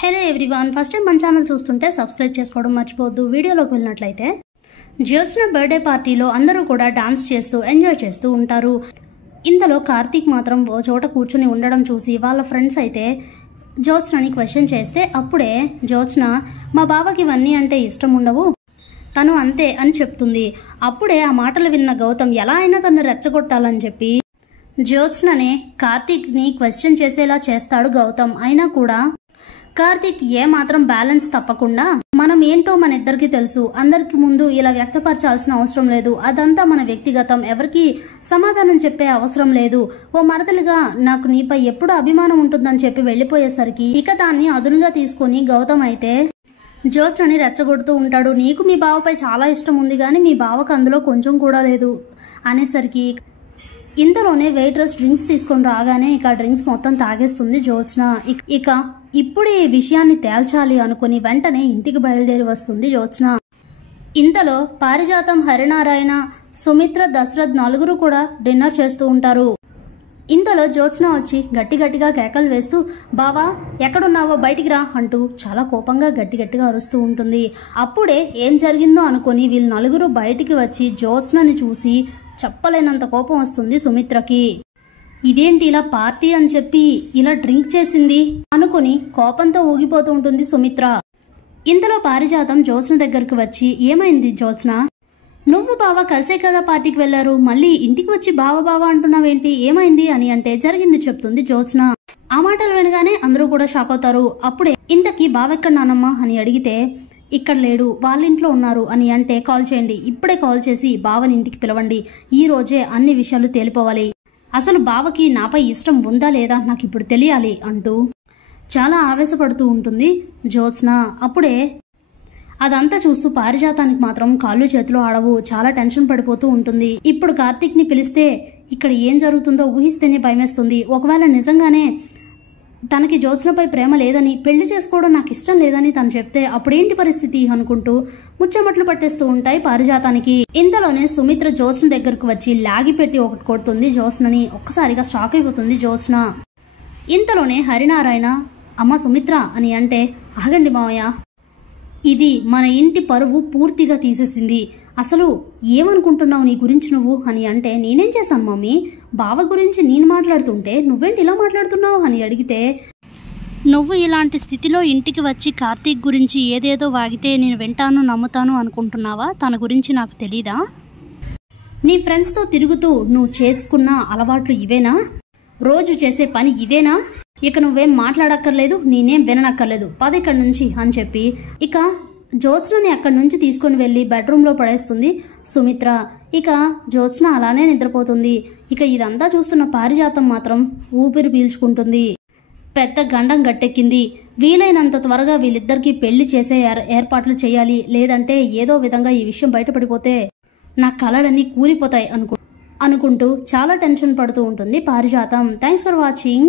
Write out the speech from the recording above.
Hello everyone, first time మన channel చూస్తుంటే subscribe చేసుకోవడం మర్చిపోవద్దు. వీడియోలోకి వెళ్ళినట్లయితే జ్యోత్స్న బర్త్డే పార్టీలో అందరూ కూడా డాన్స్ చేస్తూ ఎంజాయ్ చేస్తూ ఉంటారు. ఇంతలో కార్తీక్ మాత్రం ఓ చోట కూర్చుని ఉండడం చూసి వాళ్ళ ఫ్రెండ్స్ అయితే జ్యోత్స్నని క్వశ్చన్ చేస్తే అప్పుడే జ్యోత్స్న మా బావకి ఇవన్నీ అంటే ఇష్టం ఉండవు, తను అంతే అని చెప్తుంది. అప్పుడే ఆ మాటలు విన్న గౌతమ్ ఎలా అయినా తను రెచ్చగొట్టాలని చెప్పి జ్యోత్స్ననే కార్తీక్ని క్వశ్చన్ చేసేలా చేస్తాడు గౌతమ్. అయినా కూడా కార్తీక్ ఏమాత్రం బ్యాలెన్స్ తప్పకుండా మనం ఏంటో మన ఇద్దరికి తెలుసు, అందరికి ముందు ఇలా వ్యక్తపరచాల్సిన అవసరం లేదు, అదంతా మన వ్యక్తిగతం, ఎవరికి సమాధానం చెప్పే అవసరం లేదు, ఓ మరదలుగా నాకు నీపై ఎప్పుడు అభిమానం ఉంటుందని చెప్పి వెళ్లిపోయేసరికి ఇక దాన్ని అదునుగా తీసుకుని గౌతమ్ అయితే జ్యోత్స్నని రెచ్చగొడుతూ ఉంటాడు. నీకు మీ బావపై చాలా ఇష్టం ఉంది కానీ మీ బావకు అందులో కొంచెం కూడా లేదు అనేసరికి ఇంతలోనే వెయిట్రెస్ డ్రింక్స్ తీసుకొని రాగానే ఇక డ్రింక్స్ మొత్తం తాగేస్తుంది జ్యోత్స్న. ఇక ఇప్పుడు ఈ విషయాన్ని తేల్చాలి అనుకుని వెంటనే ఇంటికి బయలుదేరి వస్తుంది జ్యోత్స్న. ఇంతలో పారిజాతం, హరినారాయణ, సుమిత్ర, దశరథ్ నలుగురు కూడా డిన్నర్ చేస్తూ ఉంటారు. ఇంతలో జ్యోత్స్న వచ్చి గట్టిగా కేకలు వేస్తూ బావా ఎక్కడున్నావో బయటికి రా అంటూ చాలా కోపంగా గట్టిగా అరుస్తూ ఉంటుంది. అప్పుడే ఏం జరిగిందో అనుకుని వీళ్ళు నలుగురు బయటికి వచ్చి జ్యోత్స్నని చూసి చెప్పలేనంత కోపం వస్తుంది సుమిత్రకి. ఇదేంటి ఇలా పార్టీ అని చెప్పి ఇలా డ్రింక్ చేసింది అనుకుని కోపంతో ఊగిపోతూ ఉంటుంది సుమిత్ర. ఇంతలో పారిజాతం జ్యోత్స్న దగ్గరికి వచ్చి ఏమైంది జ్యోత్స్న, నువ్వు బావ కలిసే కదా పార్టీకి వెళ్లారు, మళ్ళీ ఇంటికి వచ్చి బావ అంటున్నావేంటి, ఏమైంది అని అంటే జరిగింది చెప్తుంది జ్యోత్స్న. ఆ మాటలు వినగానే అందరూ కూడా షాక్ అవుతారు. అప్పుడే ఇంతకీ బావెక్కడ నానమ్మా అని అడిగితే ఇక్కడ లేడు, వాళ్ళ ఇంట్లో ఉన్నారు అని అంటే కాల్ చేయండి, ఇప్పుడే కాల్ చేసి బావని ఇంటికి పిలవండి, ఈ రోజే అన్ని విషయాలు తేలిపోవాలి, అసలు బావకి నాపై ఇష్టం ఉందా లేదా నాకు ఇప్పుడు తెలియాలి అంటూ చాలా ఆవేశపడుతూ ఉంటుంది జ్యోత్స్న. అప్పుడే అదంతా చూస్తూ పారిజాతానికి మాత్రం కాళ్ళు చేతులు ఆడవు, చాలా టెన్షన్ పడిపోతూ ఉంటుంది. ఇప్పుడు కార్తీక్ ని పిలిస్తే ఇక్కడ ఏం జరుగుతుందో ఊహిస్తేనే భయమేస్తుంది. ఒకవేళ నిజంగానే తనకి జ్యోత్స్నపై ప్రేమ లేదని, పెళ్లి చేసుకోవడం నాకు ఇష్టం లేదని తను చెప్తే అప్పుడేంటి పరిస్థితి అనుకుంటూ ముచ్చమట్లు పట్టేస్తూ ఉంటాయి పారిజాతానికి. ఇంతలోనే సుమిత్ర జ్యోత్స్న దగ్గరకు వచ్చి లాగి పెట్టి ఒకటి కొడుతుంది జ్యోత్స్నని. ఒక్కసారిగా షాక్ అయిపోతుంది జ్యోత్స్న. ఇంతలోనే హరినారాయణ అమ్మ సుమిత్ర అని అంటే ఆగండి మావయ్య, ఇది మన ఇంటి పరువు పూర్తిగా తీసేసింది, అసలు ఏమనుకుంటున్నావు నీ గురించి నువ్వు అని అంటే నేనేం చేశాను మమ్మీ, బావ గురించి నేను మాట్లాడుతుంటే నువ్వేంటి ఇలా మాట్లాడుతున్నావు అని అడిగితే నువ్వు ఇలాంటి స్థితిలో ఇంటికి వచ్చి కార్తీక్ గురించి ఏదేదో వాగితే నేను వింటాను నమ్ముతాను అనుకుంటున్నావా, తన గురించి నాకు తెలీదా, నీ ఫ్రెండ్స్తో తిరుగుతూ నువ్వు చేసుకున్న అలవాట్లు ఇవేనా, రోజు చేసే పని ఇదేనా, ఇక నువ్వేం మాట్లాడక్కర్లేదు, నేనేం విననక్కర్లేదు, పదెక్కడి నుంచి అని చెప్పి ఇక జ్యోత్స్నని అక్కడి నుంచి తీసుకుని వెళ్ళి బెడ్రూమ్లో పడేస్తుంది సుమిత్ర. ఇక జ్యోత్స్న అలానే నిద్రపోతుంది. ఇక ఇదంతా చూస్తున్న పారిజాతం మాత్రం ఊపిరి పీల్చుకుంటుంది. పెద్ద గండం గట్టెక్కింది, వీలైనంత త్వరగా వీళ్ళిద్దరికీ పెళ్లి చేసే ఏర్పాట్లు చేయాలి, లేదంటే ఏదో విధంగా ఈ విషయం బయటపడిపోతే నా కలలన్నీ కూలిపోతాయి అనుకుంటూ చాలా టెన్షన్ పడుతూ ఉంటుంది పారిజాతం. Thanks for watching.